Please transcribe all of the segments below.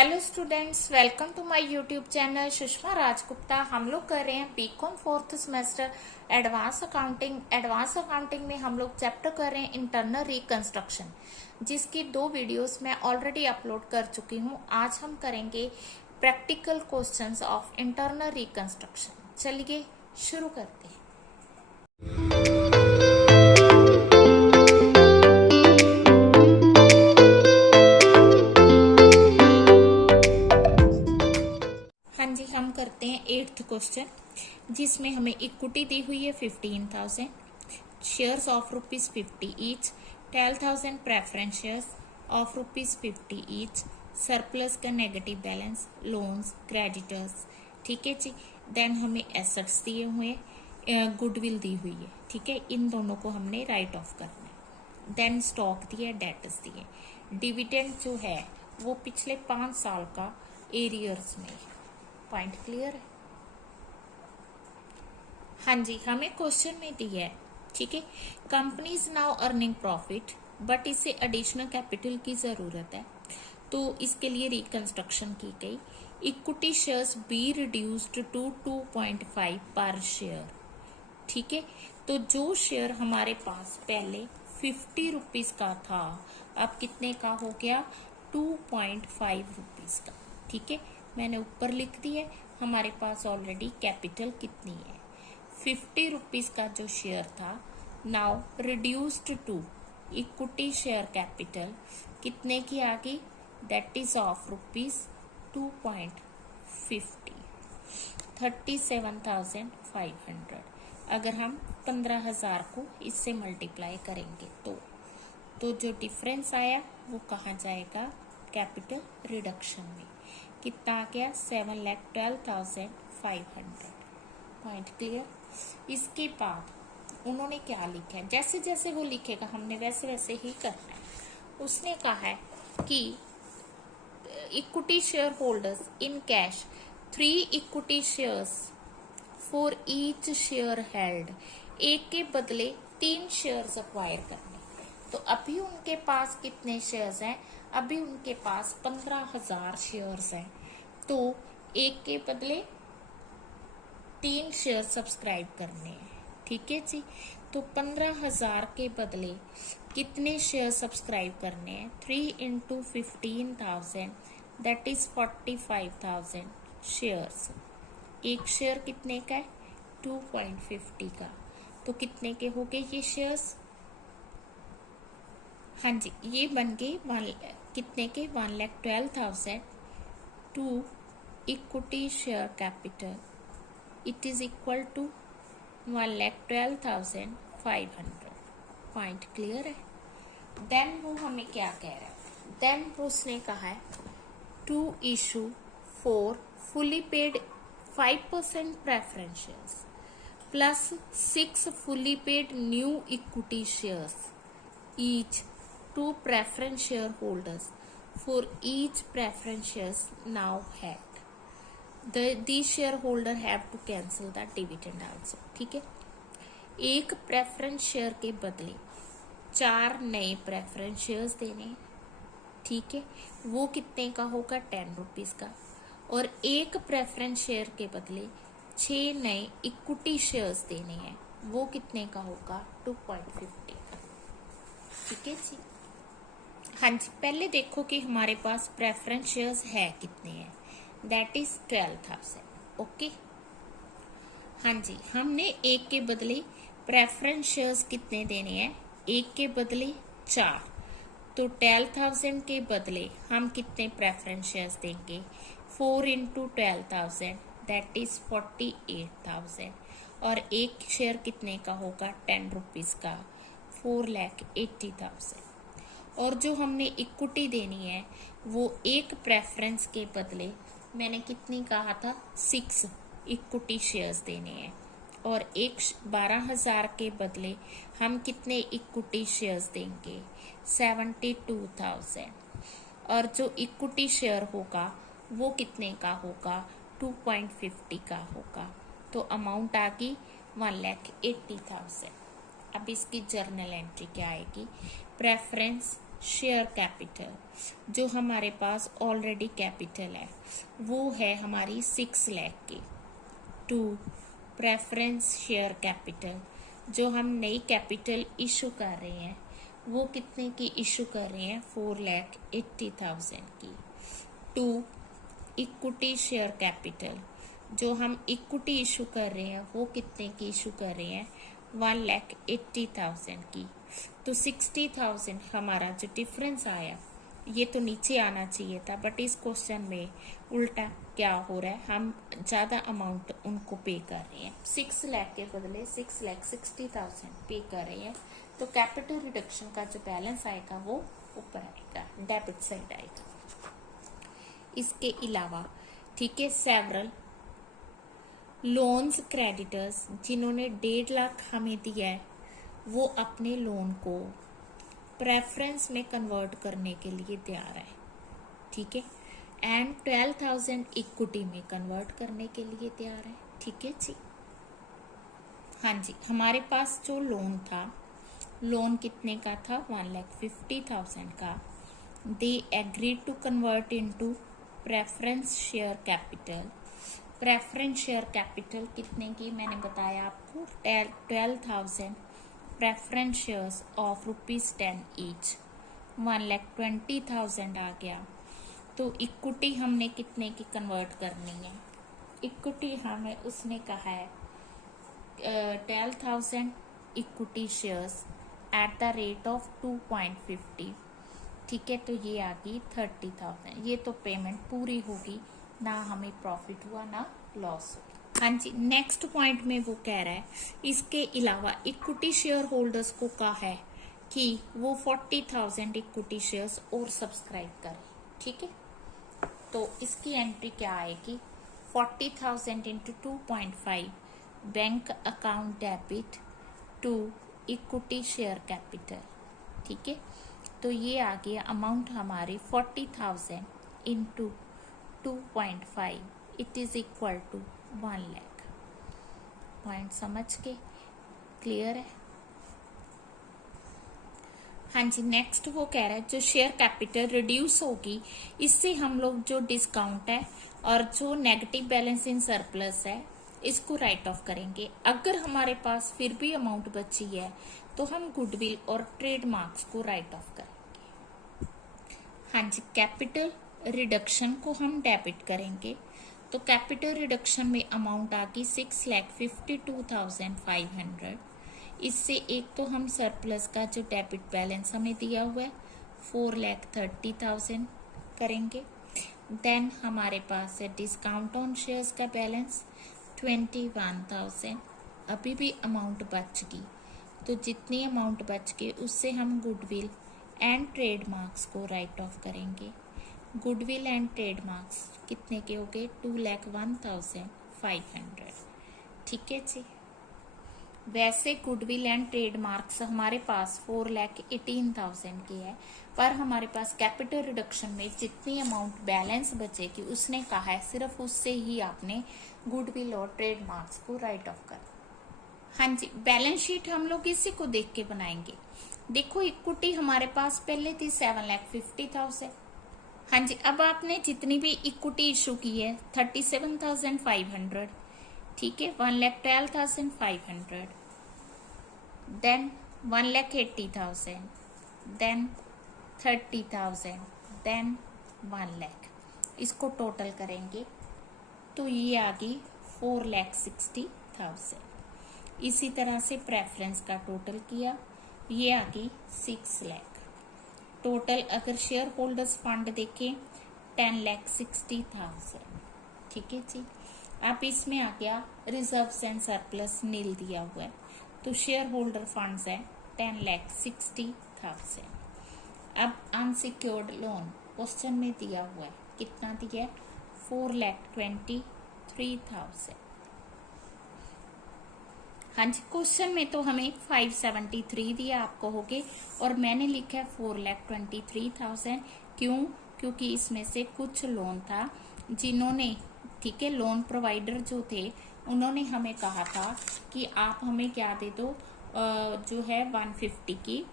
Hello students, welcome to my YouTube channel Sushma Rajgupta. हम लोग कर रहे हैं BCom fourth semester advance accounting. Advance accounting में हम लोग चैप्टर कर रहे हैं इंटरनल रिकंस्ट्रक्शन, जिसकी 2 वीडियोस मैं ऑलरेडी अपलोड कर चुकी हूं। आज हम करेंगे practical questions of internal reconstruction. चलिए शुरू करते हैं। हाँ जी, हम करते हैं 8th क्वेश्चन, जिसमें हमें इक्विटी दी हुई है 15,000, shares of ₹50 each, 12,000 preference shares of ₹50 each, surplus का नेगेटिव बैलेंस, लोन्स, क्रेडिटर्स। ठीक है जी। देन हमें एसेट्स दिए हुए, गुडविल दी हुई है। ठीक है, इन दोनों को हमने राइट ऑफ करना है। देन स्टॉक दिए, डेटर्स दिए। डिविडेंड जो है वो पिछले 5 साल का एरियर्स में है। पॉइंट क्लियर है? हाँ जी, हमें क्वेश्चन में दिया है। ठीक है, company is now earning profit but इसे एडिशनल कैपिटल की जरूरत है, तो इसके लिए रिकंस्ट्रक्शन की गई। Equity shares be reduced to 2.5 per share. ठीक है, तो जो शेयर हमारे पास पहले 50 रुपीज का था, अब कितने का हो गया? 2.5 रुपीज का। ठीक है, मैंने ऊपर लिख दिया, हमारे पास ऑलरेडी कैपिटल कितनी है। 50 रुपीज का जो शेयर था, now reduced to equity share capital कितने की आ गई? That is of ₹2.50, 37,500। अगर हम 15,000 को इससे मल्टीप्लाई करेंगे तो जो डिफरेंस आया वो कहाँ जाएगा? कैपिटल रिडक्शन में। कितना आ गया? 7,12,500। Point clear? इसके बाद उन्होंने क्या लिखा है, जैसे जैसे वो लिखेगा हमने वैसे वैसे ही करना है। उसने कहा है कि equity share holders in cash 3 equity shares for each share held. एक के बदले 3 शेयर्स अक्वायर करने। तो अभी उनके पास कितने शेयर्स हैं? अभी उनके पास 15,000 शेयर्स हैं, तो एक के बदले 3 शेयर सब्सक्राइब करने हैं। ठीक है जी, तो 15,000 के बदले कितने शेयर सब्सक्राइब करने हैं? 3 × 15,000 दैट इज 45,000 शेयर्स। एक शेयर कितने का है? 2.50 का। तो कितने के हो गए ये शेयर्स? हाँ जी, ये बन गए कितने के? 1,12,000 to equity share capital, it is equal to 1,12,500। Point clear है? देन वो हमें क्या कह रहा है? देन उसने कहा है to issue 4 fully paid 5% preference shares plus 6 fully paid new equity shares each to preference shareholders for each preference shares now had. These shareholder have to cancel the dividend also. ठीक है, एक preference share के बदले 4 नए preference shares देने हैं। ठीक है, वो कितने का होगा? 10 रुपीज का। और एक प्रेफरेंस शेयर के बदले 6 नए इक्विटी शेयर्स देने हैं, वो कितने का होगा? 2.50। ठीक है जी। हाँ जी, पहले देखो कि हमारे पास प्रेफरेंस शेयर्स है कितने हैं। That is 12,000। ओके, हाँ जी, हमने एक के बदले प्रेफरेंस शेयर्स कितने देने हैं? एक के बदले 4, तो 12,000 के बदले हम कितने प्रेफरेंस शेयर्स देंगे? 4 × 12,000 दैट इज 48,000। और एक शेयर कितने का होगा? 10 रुपीज का, 4,80,000। और जो हमने इक्विटी देनी है वो एक प्रेफरेंस के बदले मैंने कितनी कहा था? 6 इक्विटी शेयर्स देने हैं। और एक 12,000 के बदले हम कितने इक्विटी शेयर्स देंगे? 72,000। और जो इक्विटी शेयर होगा वो कितने का होगा? 2.50 का होगा। तो अमाउंट आ गई 1,80,000। अब इसकी जर्नल एंट्री क्या आएगी? प्रेफरेंस शेयर कैपिटल, जो हमारे पास ऑलरेडी कैपिटल है वो है हमारी 6 लाख की। 2 प्रेफरेंस शेयर कैपिटल, जो हम नई कैपिटल इशू कर रहे हैं वो कितने की इशू कर रहे हैं, 4,80,000 की। 2 इक्विटी शेयर कैपिटल, जो हम इक्विटी इशू कर रहे हैं वो कितने की इशू कर रहे हैं, 1,80,000 की। तो 60,000 हमारा जो डिफरेंस आया ये तो नीचे आना चाहिए था, बट इस क्वेश्चन में उल्टा क्या हो रहा है, हम ज़्यादा अमाउंट उनको पे कर रहे हैं। 6 लाख के बदले 6,60,000 पे कर रहे हैं। तो कैपिटल रिडक्शन का जो बैलेंस आएगा वो ऊपर आएगा, डेबिट साइड आएगा। इसके अलावा ठीक है, सेवरल लोन्स क्रेडिटर्स जिन्होंने 1.5 लाख हमें दिया है वो अपने लोन को प्रेफरेंस में कन्वर्ट करने के लिए तैयार है, ठीक है, एंड 12,000 इक्विटी में कन्वर्ट करने के लिए तैयार है, ठीक है जी। हाँ जी, हमारे पास जो लोन था, लोन कितने का था, 1,50,000 का। They agree to convert into preference share capital. Preference share capital कितने की मैंने बताया आपको, 12,000 प्रेफरेंस शेयर्स ऑफ ₹10 ईच, 1,20,000 आ गया। तो इक्विटी हमने कितने की कन्वर्ट करनी है, इक्विटी हमें उसने कहा है 12,000 equity shares at the rate of 2.50, ठीक है। तो ये आ गई 30,000। ये तो पेमेंट पूरी होगी, ना हमें प्रॉफिट हुआ ना लॉस हुआ। हाँ जी, नेक्स्ट पॉइंट में वो कह रहा है इसके अलावा इक्विटी शेयर होल्डर्स को कहा है कि वो 40,000 इक्विटी शेयर्स और सब्सक्राइब करें, ठीक है। तो इसकी एंट्री क्या आएगी, 40,000 into 2.5 bank account debit to equity share capital, ठीक है। तो ये आ गया अमाउंट हमारी 40,000 into 2.5, it is equal to 1 lakh. Point समझ के क्लियर है। हाँ जी, नेक्स्ट वो कह रहा है जो शेयर कैपिटल रिड्यूस होगी, इससे हम लोग जो डिस्काउंट है और जो नेगेटिव बैलेंस इन सरप्लस है इसको राइट ऑफ करेंगे। अगर हमारे पास फिर भी अमाउंट बची है तो हम गुडविल और ट्रेडमार्क्स को राइट ऑफ करेंगे। हाँ जी, कैपिटल रिडक्शन को हम डेबिट करेंगे। तो कैपिटल रिडक्शन में अमाउंट आ गई 6,52,500। इससे एक तो हम सरप्लस का जो डेबिट बैलेंस हमें दिया हुआ है 4,30,000 करेंगे। देन हमारे पास है डिस्काउंट ऑन शेयर्स का बैलेंस 21,000। अभी भी अमाउंट बच गई, तो जितनी अमाउंट बच गई उससे हम गुडविल एंड ट्रेडमार्क्स को राइट ऑफ करेंगे। गुडविल एंड ट्रेडमार्क्स कितने के हो गए, 2,01,500, ठीक है जी। वैसे गुडविल एंड ट्रेडमार्क्स हमारे पास 4,18,000 की है, पर हमारे पास कैपिटल रिडक्शन में जितनी अमाउंट बैलेंस बचेगी उसने कहा है सिर्फ उससे ही आपने गुडविल और ट्रेडमार्क्स को राइट ऑफ कर। हाँ जी, बैलेंस शीट हम लोग इसी को देख के बनाएंगे। देखो इक्विटी हमारे पास पहले थी 7,50,000। हाँ जी, अब आपने जितनी भी इक्विटी इशू की है 37,500, ठीक है, 1,12,500, देन 1,80,000, देन 30,000, देन 1 लाख। इसको टोटल करेंगे तो ये आ गई 4,60,000। इसी तरह से प्रेफरेंस का टोटल किया, ये आ गई 6 लाख। टोटल अगर शेयर होल्डर्स फंड देखें 10,60,000, ठीक है जी। अब इसमें आ गया रिजर्व्स एंड सरप्लस नील दिया हुआ है, तो शेयर होल्डर फंड्स है 10,60,000। अब अनसिक्योर्ड लोन क्वेश्चन में दिया हुआ है, कितना दिया है, 4,23,000। हाँ जी, क्वेश्चन में तो हमें 573 दिया आप कहोगे, और मैंने लिखा है 4,23,000। क्यों? क्योंकि इसमें से कुछ लोन था जिन्होंने, ठीक है, लोन प्रोवाइडर जो थे उन्होंने हमें कहा था कि आप हमें क्या दे दो, जो है 150 की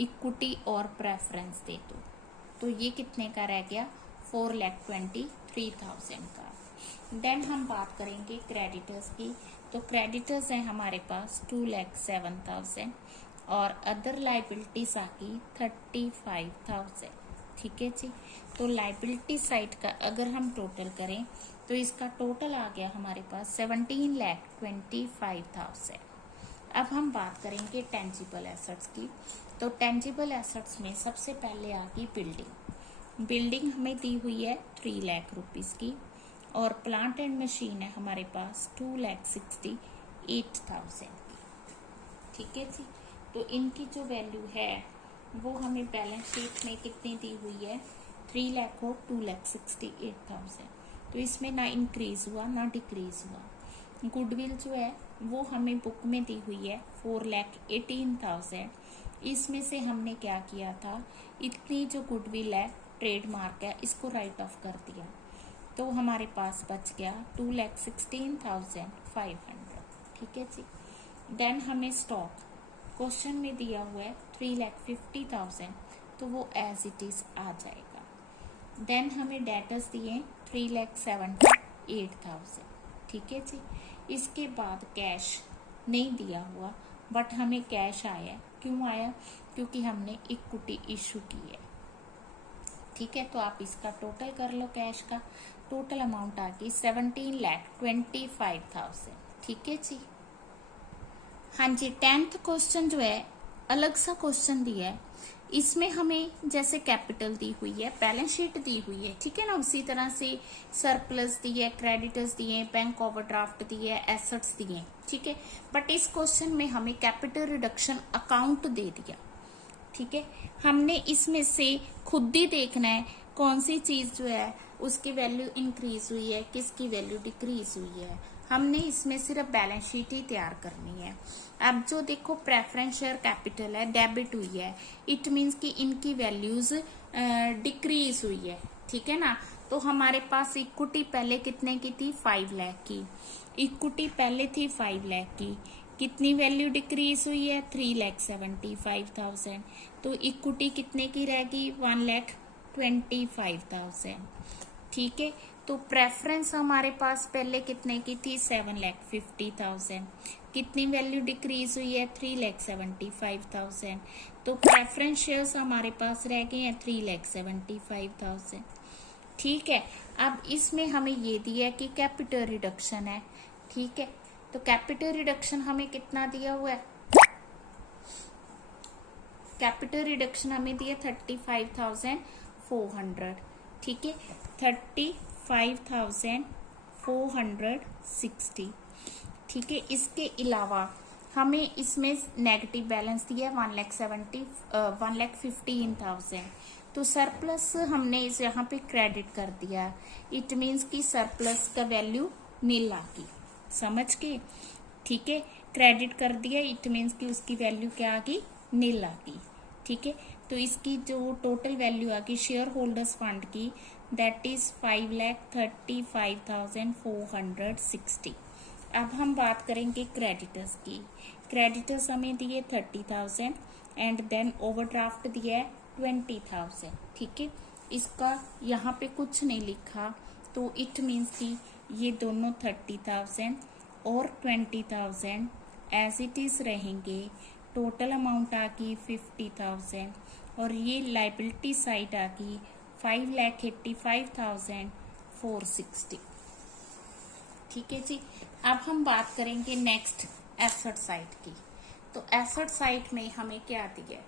इक्विटी और प्रेफरेंस दे दो। तो ये कितने का रह गया, 4,23,000 का। देन हम बात करेंगे क्रेडिटर्स की। तो क्रेडिटर्स है हमारे पास 2,07,000 और अदर लाइबिलिटीज आ गई 35,000। ठीक है जी। तो लाइबिलिटी साइड का अगर हम टोटल करें तो इसका टोटल आ गया हमारे पास 17,25,000। अब हम बात करेंगे टेंजिबल एसेट्स की। तो टेंजिबल एसेट्स में सबसे पहले आ गई बिल्डिंग। बिल्डिंग हमें दी हुई है 3 लाख रुपीस की और प्लांट एंड मशीन है हमारे पास 2,68,000 की। ठीक है जी। तो इनकी जो वैल्यू है वो हमें बैलेंस शीट में कितनी दी हुई है, 3 लाख और 2,68,000। तो इसमें ना इंक्रीज हुआ ना डिक्रीज हुआ। गुडविल जो है वो हमें बुक में दी हुई है 4,18,000। इसमें से हमने क्या किया था, इतनी जो गुडविल है ट्रेडमार्क है इसको राइट ऑफ कर दिया, तो हमारे पास बच गया 2,16,500। ठीक है जी। देन हमें स्टॉक क्वेश्चन में दिया हुआ है 3,50,000, तो वो एज इट इज आ जाएगा। देन हमें डेटर्स दिए 3,78,000। ठीक है जी। इसके बाद कैश नहीं दिया हुआ बट हमें कैश आया। क्यों आया, क्योंकि हमने इक्विटी इशू की है। ठीक है। तो आप इसका टोटल कर लो, कैश का टोटल अमाउंट आ गई 17,25,000। ठीक है जी। हाँ जी। 10th क्वेश्चन जो है अलग सा क्वेश्चन दिया है। इसमें हमें जैसे कैपिटल दी हुई है, बैलेंस शीट दी हुई है, ठीक है ना, उसी तरह से सरप्लस दी है, क्रेडिटर्स दिए, बैंक ओवरड्राफ्ट दिए, एसेट्स दिए। ठीक है। बट इस क्वेश्चन में हमें कैपिटल रिडक्शन अकाउंट दे दिया। ठीक है। हमने इसमें से खुद ही देखना है कौन सी चीज जो है उसकी वैल्यू इंक्रीज हुई है, किसकी वैल्यू डिक्रीज हुई है। हमने इसमें सिर्फ बैलेंस शीट ही तैयार करनी है। अब जो देखो प्रेफरेंस शेयर कैपिटल है डेबिट हुई है, इट मीन्स कि इनकी वैल्यूज डिक्रीज हुई है। ठीक है ना। तो हमारे पास इक्विटी पहले कितने की थी, 5 लाख की। इक्विटी पहले थी 5 लाख की, कितनी वैल्यू डिक्रीज हुई है, 3,75,000। तो इक्विटी कितने की रहेगी, 1,25,000। ठीक है। तो प्रेफरेंस हमारे पास पहले कितने की थी, 7,50,000। कितनी वैल्यू डिक्रीज हुई है, 3,75,000। तो प्रेफरेंस शेयर्स हमारे पास रह गए हैं 3,75,000। ठीक है। अब इसमें हमें ये दिया है कि कैपिटल रिडक्शन है। ठीक है। तो कैपिटल रिडक्शन हमें कितना दिया हुआ है, कैपिटल रिडक्शन हमें दिया 35,400। ठीक है। 35,460। ठीक है। इसके अलावा हमें इसमें नेगेटिव बैलेंस दिया 1,15,000। तो सरप्लस हमने इस यहाँ पे क्रेडिट कर दिया। इट मीन्स कि सरप्लस का वैल्यू नील आ गई, समझ के। ठीक है। क्रेडिट कर दिया, इट मीन्स कि उसकी वैल्यू क्या आ गई, नील आ गई। ठीक है। तो इसकी जो टोटल वैल्यू आ गई शेयर होल्डर्स फंड की, दैट इज 5,35,460। अब हम बात करेंगे क्रेडिटर्स की। क्रेडिटर्स हमें दिए 30,000 एंड देन ओवरड्राफ्ट दिया है 20,000। ठीक है। इसका यहाँ पे कुछ नहीं लिखा, तो इट मीन्स कि ये दोनों 30,000 और 20,000 एज इट इज रहेंगे। टोटल अमाउंट आ गई 50,000 और ये लाइबिलिटी साइड आ गई 5,85,460। ठीक है जी। अब हम बात करेंगे नेक्स्ट एसेट साइड की। तो एसेट साइड में हमें क्या दिया है,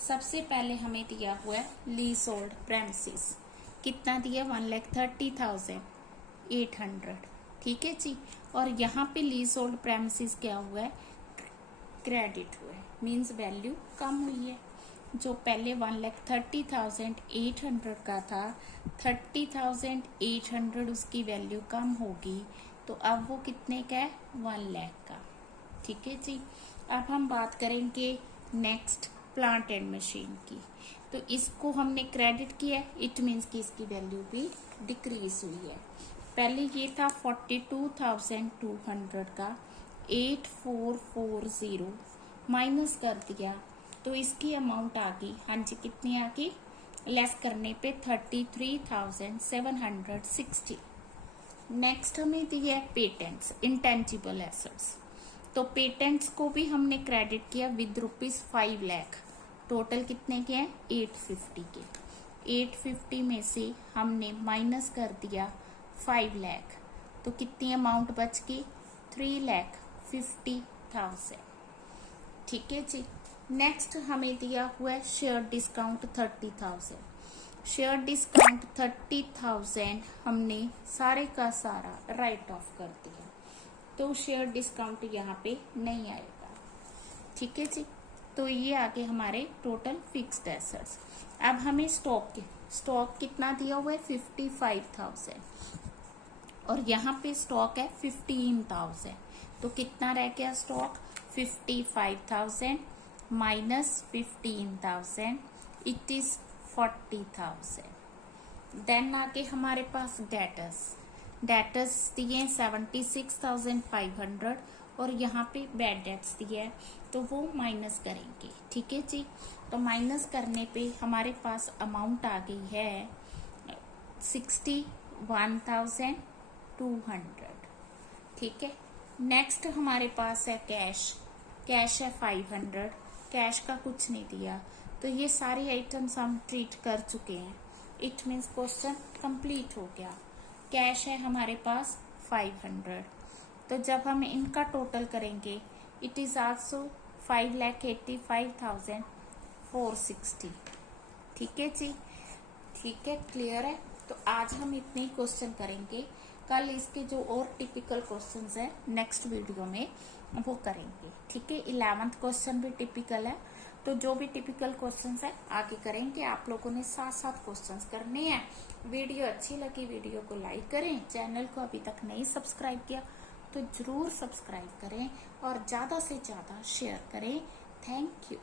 सबसे पहले हमें दिया हुआ है लीज होल्ड प्रेमिसेस। कितना दिया, 1,30,800। ठीक है जी। और यहाँ पे लीज होल्ड प्रेमिसेस क्या हुआ है, क्रेडिट हुआ है, मीन्स वैल्यू कम हुई है। जो पहले 1,30,800 का था, 30,800 उसकी वैल्यू कम होगी, तो अब वो कितने का है, 1 लाख का। ठीक है जी। अब हम बात करेंगे नेक्स्ट प्लांट एंड मशीन की। तो इसको हमने क्रेडिट किया, इट मीन्स कि इसकी वैल्यू भी डिक्रीज हुई है। पहले ये था 42,200 का, 8,440 माइनस कर दिया तो इसकी अमाउंट आ गई, हाँ जी कितनी आ गई, लेस करने पे 33,760। नेक्स्ट हमें दिया है पेटेंट्स, इंटेंजिबल एसेट्स। तो पेटेंट्स को भी हमने क्रेडिट किया विद ₹5 लाख। टोटल कितने के हैं, 850 के। 850 में से हमने माइनस कर दिया 5 लाख, तो कितनी अमाउंट बच गई, 3,50,000। ठीक है जी। नेक्स्ट हमें दिया हुआ है शेयर डिस्काउंट 30,000। शेयर डिस्काउंट 30,000 हमने सारे का सारा राइट ऑफ कर दिया, तो शेयर डिस्काउंट यहाँ पे नहीं आएगा। ठीक है जी। तो ये आगे हमारे टोटल फिक्स्ड एसेट्स। अब हमें स्टॉक कितना दिया हुआ है, 55,000, और यहाँ पे स्टॉक है 15,000। तो कितना रह गया stock, 55,000 minus 15,000, it is 40,000। Then आगे हमारे पास डेटर्स दिए 76,500, और यहाँ पे बैड डेट्स दिए है, तो वो माइनस करेंगे। ठीक है जी। तो माइनस करने पे हमारे पास अमाउंट आ गई है 61,200। ठीक है। नेक्स्ट हमारे पास है कैश है 500, कैश का कुछ नहीं दिया, तो ये सारी आइटम्स हम ट्रीट कर चुके हैं। इट मीन्स क्वेश्चन कंप्लीट हो गया। कैश है हमारे पास 500, तो जब हम इनका टोटल करेंगे इट इज आल्सो 5,85,460। ठीक है जी। ठीक है, क्लियर है। तो आज हम इतने ही क्वेश्चन करेंगे, कल इसके जो और टिपिकल क्वेश्चंस है नेक्स्ट वीडियो में वो करेंगे। ठीक है। 11th क्वेश्चन भी टिपिकल है, तो जो भी टिपिकल क्वेश्चंस है आगे करेंगे। आप लोगों ने साथ साथ क्वेश्चंस करने हैं। वीडियो अच्छी लगी वीडियो को लाइक करें, चैनल को अभी तक नहीं सब्सक्राइब किया तो जरूर सब्सक्राइब करें और ज्यादा से ज्यादा शेयर करें। Thank you.